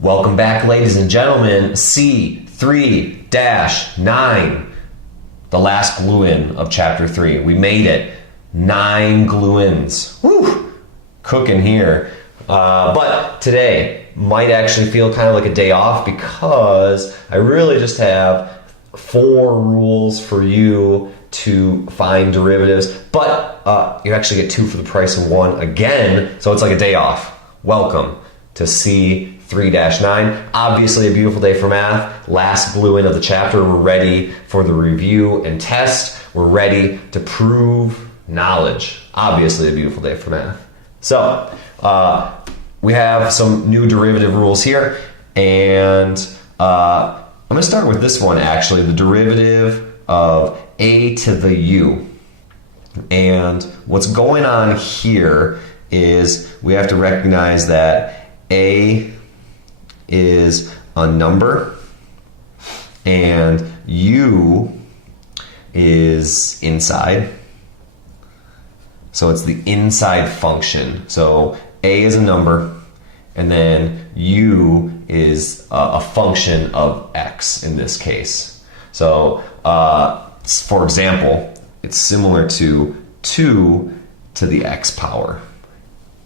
Welcome back, ladies and gentlemen. C3-9, the last glue-in of Chapter 3. We made it. 9 glue-ins. Woo! Cooking here. But today might actually feel kind of like a day off because I really just have 4 rules for you to find derivatives, but you actually get 2 for the price of 1 again, so it's like a day off. Welcome to C3-9. Obviously a beautiful day for math. Last glue-in of the chapter. We're ready for the review and test. We're ready to prove knowledge. Obviously a beautiful day for math. So we have some new derivative rules here, and I'm going to start with this one actually, the derivative of a to the u. And what's going on here is we have to recognize that a is a number and u is inside. So it's the inside function. So a is a number and then u is a function of x in this case. So for example, it's similar to 2 to the x power.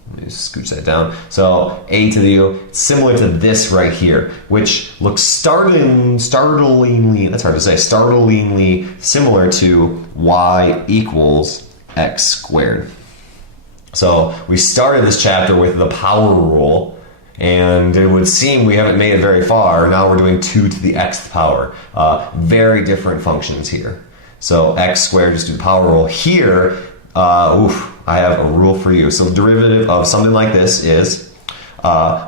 Let me just scooch that down. So a to the u, similar to this right here, which looks startlingly, that's hard to say, startlingly similar to y equals x squared. So we started this chapter with the power rule, and it would seem we haven't made it very far. Now we're doing 2 to the xth power. Very different functions here. So x squared, just do the power rule. Here, I have a rule for you. So the derivative of something like this is,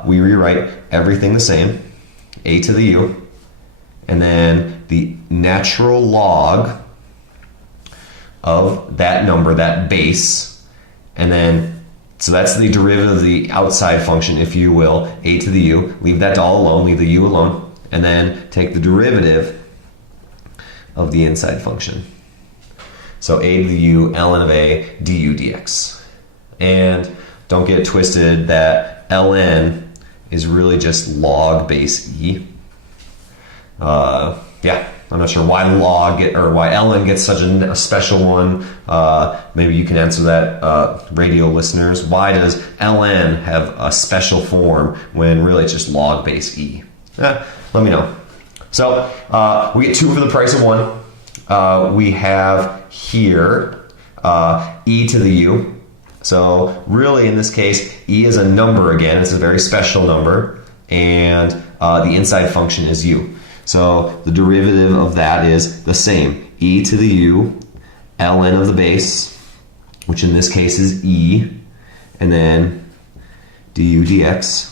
we rewrite everything the same, a to the u, and then the natural log of that number, that base, and then so that's the derivative of the outside function, if you will, a to the u. Leave that all alone, leave the u alone, and then take the derivative of the inside function. So a to the u, ln of a, du dx. And don't get it twisted that ln is really just log base e. I'm not sure why log or why ln gets such a special one. Maybe you can answer that, radio listeners. Why does ln have a special form when really it's just log base e? Let me know. So we get 2 for the price of 1. We have here e to the u. So really in this case, e is a number again. It's a very special number, and the inside function is u. So the derivative of that is the same. E to the u, ln of the base, which in this case is e, and then du dx.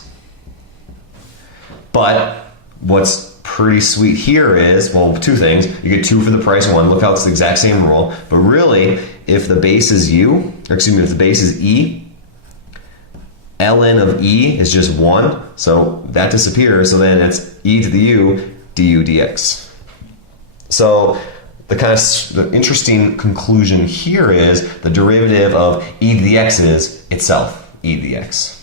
But what's pretty sweet here is, well, 2 things. You get 2 for the price of 1. Look how it's the exact same rule. But really, if the base is u, or excuse me, if the base is e, ln of e is just 1. So that disappears. So then it's e to the u, du dx. So the interesting conclusion here is the derivative of e to the x is itself e to the x.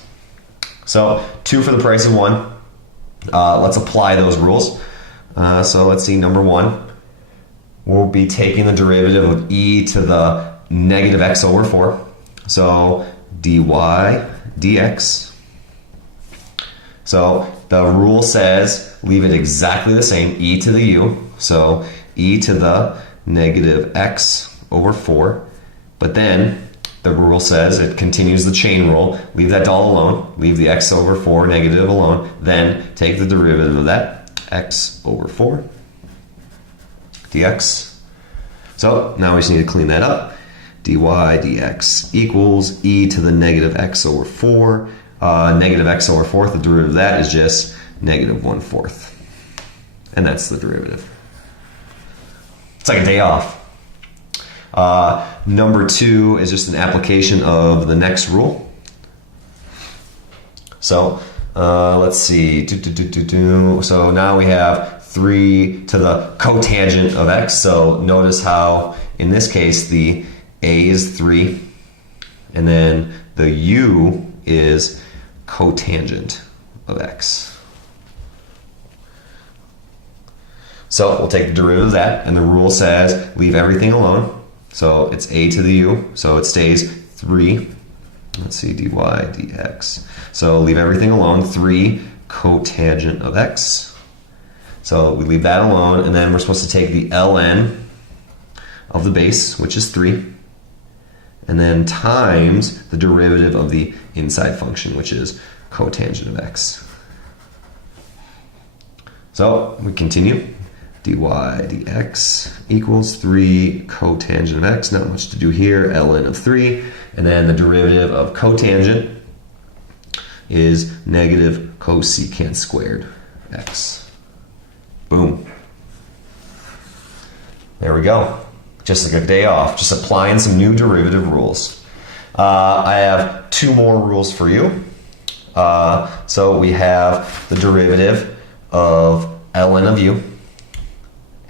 So 2 for the price of 1. Let's apply those rules. So let's see, number 1. We'll be taking the derivative of e to the negative x over 4. So dy dx. So the rule says leave it exactly the same, e to the u. So e to the negative x over 4. But then the rule says, it continues the chain rule, leave that all alone, leave the x over 4 negative alone, then take the derivative of that, x over 4 dx. So now we just need to clean that up. dy dx equals e to the negative x over 4. Negative x over 4, the derivative of that is just negative 1/4. And that's the derivative. It's like a day off. Number 2 is just an application of the next rule. So let's see. So now we have 3 to the cotangent of x. So notice how in this case the a is 3 and then the u is cotangent of x. So we'll take the derivative of that, and the rule says leave everything alone. So it's a to the u, so it stays 3. Let's see, dy dx. So leave everything alone, 3 cotangent of x. So we leave that alone, and then we're supposed to take the ln of the base, which is 3, and then times the derivative of the inside function, which is cotangent of x. So we continue. Dy dx equals 3 cotangent of x. Not much to do here. Ln of 3. And then the derivative of cotangent is negative cosecant squared x. Boom. There we go. Just like a day off. Just applying some new derivative rules. I have 2 more rules for you. So we have the derivative of ln of u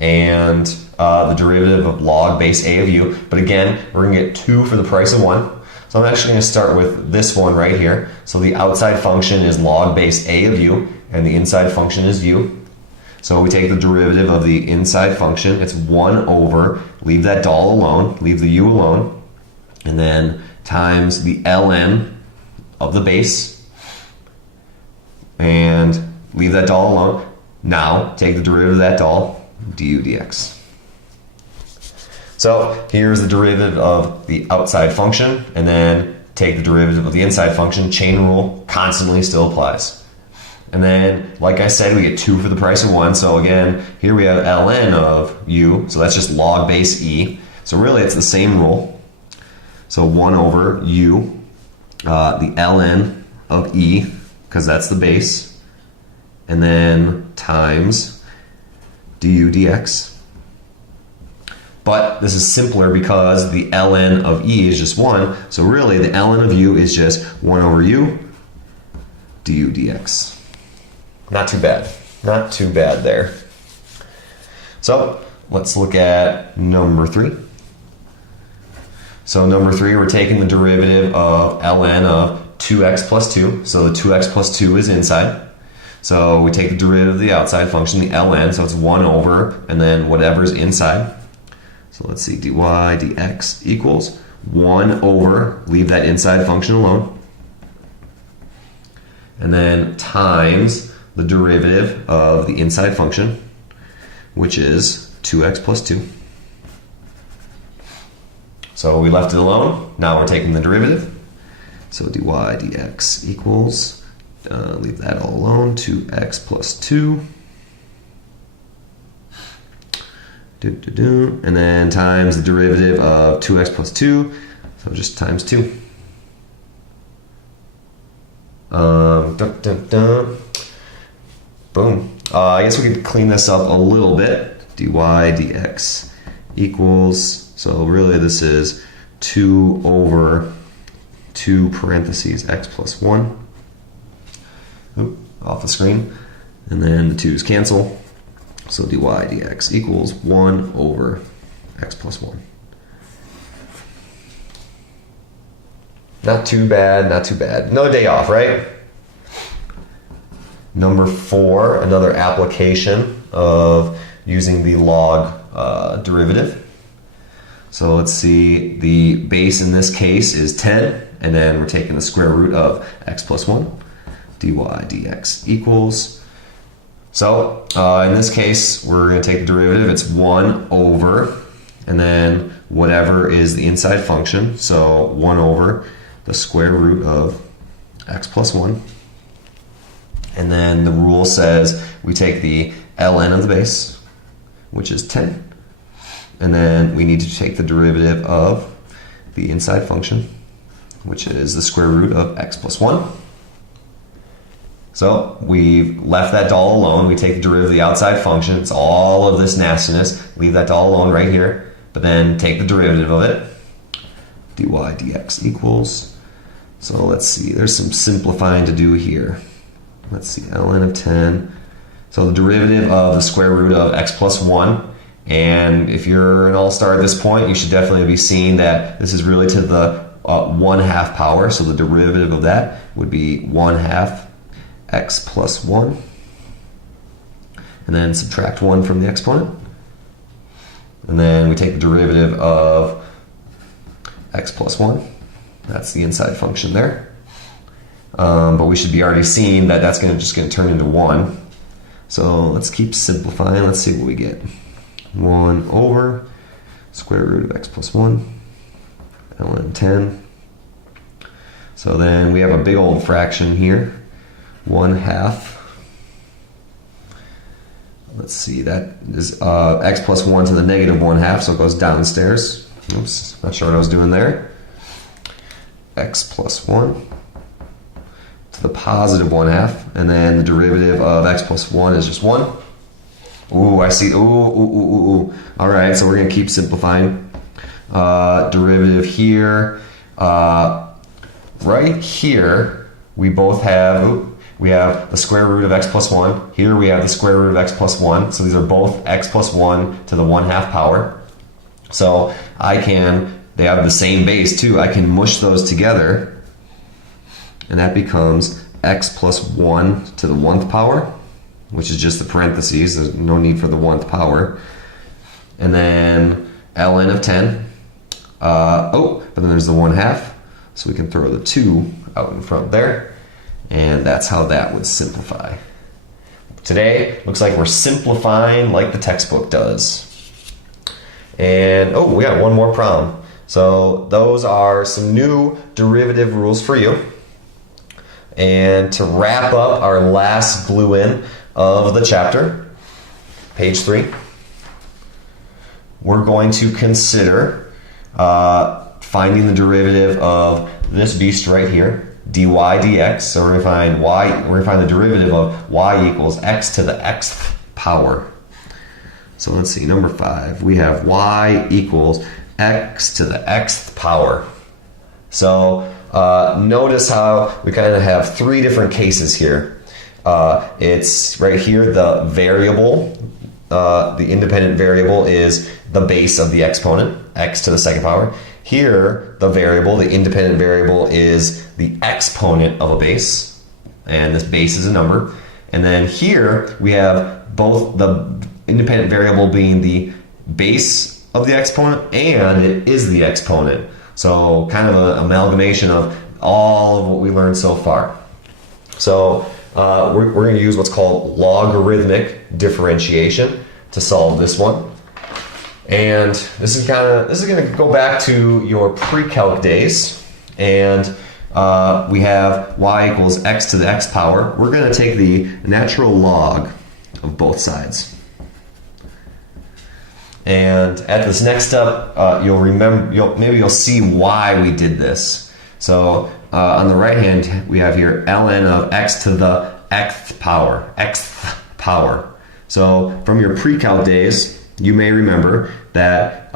and the derivative of log base a of u. But again, we're going to get 2 for the price of 1. So I'm actually going to start with this one right here. So the outside function is log base a of u, and the inside function is u. So we take the derivative of the inside function. It's 1 over, leave that doll alone, leave the u alone, and then times the ln of the base, and leave that doll alone. Now take the derivative of that doll, du dx. So here's the derivative of the outside function, and then take the derivative of the inside function. Chain rule constantly still applies. And then, like I said, we get 2 for the price of 1. So again, here we have ln of u, so that's just log base e. So really it's the same rule. So 1 over u, the ln of e, because that's the base, and then times du dx. But this is simpler because the ln of e is just 1. So really the ln of u is just 1 over u du dx. Not too bad. Not too bad there. So let's look at number 3. So number 3, we're taking the derivative of ln of 2x plus 2. So the 2x plus 2 is inside. So we take the derivative of the outside function, the ln, so it's 1 over, and then whatever's inside. So let's see, dy dx equals 1 over, leave that inside function alone, and then times the derivative of the inside function, which is 2x plus 2. So we left it alone. Now we're taking the derivative. So dy dx equals, leave that all alone, 2x plus 2. And then times the derivative of 2x plus 2, so just times 2. Boom. I guess we could clean this up a little bit. Dy dx equals, so really this is 2 over 2 parentheses x plus 1. Oop, off the screen. And then the 2's cancel. So dy dx equals 1 over x plus 1. Not too bad, not too bad. Another day off, right? Number 4, another application of using the log derivative. So let's see, the base in this case is 10, and then we're taking the square root of x plus 1. Dy dx equals, so in this case, we're going to take the derivative. It's 1 over, and then whatever is the inside function. So 1 over the square root of x plus 1. And then the rule says we take the ln of the base, which is 10. And then we need to take the derivative of the inside function, which is the square root of x plus 1. So we've left that doll alone. We take the derivative of the outside function. It's all of this nastiness. Leave that doll alone right here. But then take the derivative of it. Dy dx equals. So let's see. There's some simplifying to do here. Let's see. Ln of 10. So the derivative of the square root of x plus 1. And if you're an all-star at this point, you should definitely be seeing that this is really to the 1/2 power. So the derivative of that would be 1/2 x plus 1. and then subtract 1 from the exponent. And then we take the derivative of x plus 1. That's the inside function there. But we should be already seeing that that's just going to turn into 1. So let's keep simplifying. Let's see what we get. 1 over square root of x plus 1, ln 10. So then we have a big old fraction here, 1/2. Let's see, that is x plus 1 to the negative 1/2, so it goes downstairs. Oops, not sure what I was doing there. X plus 1 to the positive 1/2, and then the derivative of x plus 1 is just 1. Ooh, I see. Ooh. All right, so we're going to keep simplifying. Derivative here. Right here, we both have, we have the square root of x plus 1. Here we have the square root of x plus 1. So these are both x plus 1 to the 1/2 power. So they have the same base too. I can mush those together, and that becomes x plus 1 to the 1th power, which is just the parentheses. There's no need for the 1th power. And then ln of 10. But then there's the 1/2. So we can throw the 2 out in front there. And that's how that would simplify. Today, looks like we're simplifying like the textbook does. And, we got one more problem. So those are some new derivative rules for you. And to wrap up our last glue-in of the chapter, page 3, we're going to consider finding the derivative of this beast right here, dy dx. So we're going to find the derivative of y equals x to the xth power. So let's see, number 5, we have y equals x to the xth power. So notice how we kind of have 3 different cases here. It's right here, the variable, the independent variable is the base of the exponent, x to the 2nd power. Here, the variable, the independent variable, is the exponent of a base, and this base is a number. And then here, we have both the independent variable being the base of the exponent, and it is the exponent. So kind of an amalgamation of all of what we learned so far. So we're going to use what's called logarithmic differentiation to solve this one. And this is going to go back to your pre-calc days, and we have y equals x to the x power. We're going to take the natural log of both sides. And at this next step, you'll see why we did this. So on the right hand, we have here ln of x to the xth power. So from your pre-calc days, you may remember that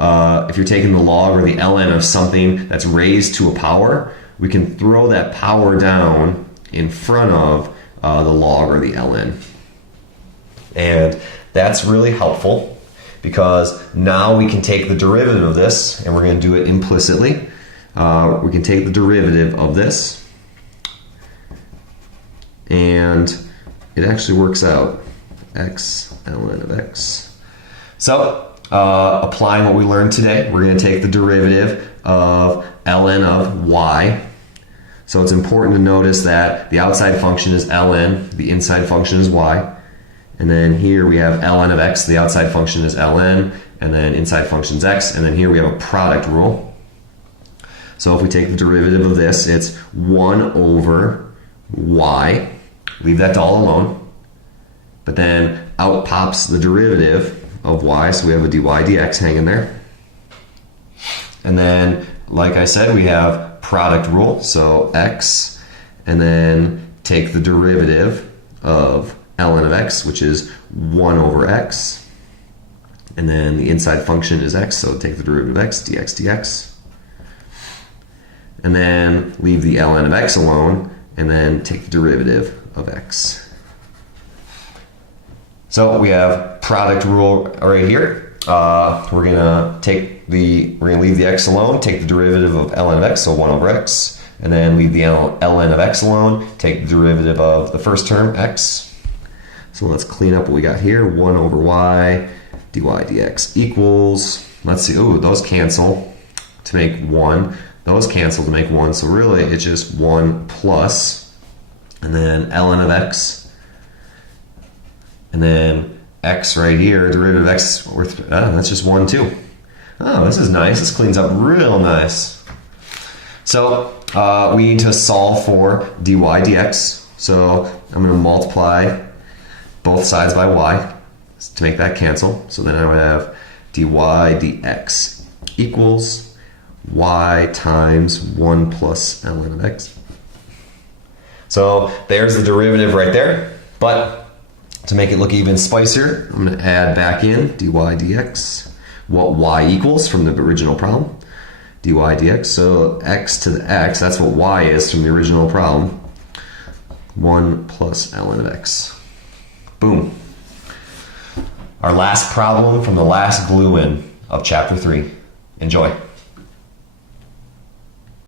if you're taking the log or the ln of something that's raised to a power, we can throw that power down in front of the log or the ln. And that's really helpful because now we can take the derivative of this, and we're going to do it implicitly. We can take the derivative of this, and it actually works out. X ln of x. So, applying what we learned today, we're going to take the derivative of ln of y. So it's important to notice that the outside function is ln, the inside function is y. And then here we have ln of x, the outside function is ln, and then inside function is x. And then here we have a product rule. So if we take the derivative of this, it's 1 over y. Leave that to all alone. But then out pops the derivative of y, so we have a dy dx hanging there. And then, like I said, we have product rule, so x, and then take the derivative of ln of x, which is 1 over x, and then the inside function is x, so take the derivative of x, dx. And then leave the ln of x alone, and then take the derivative of x. So we have product rule right here. We're gonna leave the x alone, take the derivative of ln of x, so 1 over x, and then leave the ln of x alone, take the derivative of the first term, x. So let's clean up what we got here. 1 over y dy dx equals, let's see, ooh, those cancel to make 1. Those cancel to make 1. So really it's just 1 plus, and then ln of x, and then x right here, derivative of x worth, that's just 1 too. Oh, this is nice. This cleans up real nice. So we need to solve for dy dx. So I'm going to multiply both sides by y to make that cancel. So then I would have dy dx equals y times 1 plus ln of x. So there's the derivative right there. But to make it look even spicier, I'm going to add back in dy dx, what y equals from the original problem, dy dx. So x to the x, that's what y is from the original problem, 1 plus ln of x. Boom. Our last problem from the last glue-in of chapter 3. Enjoy.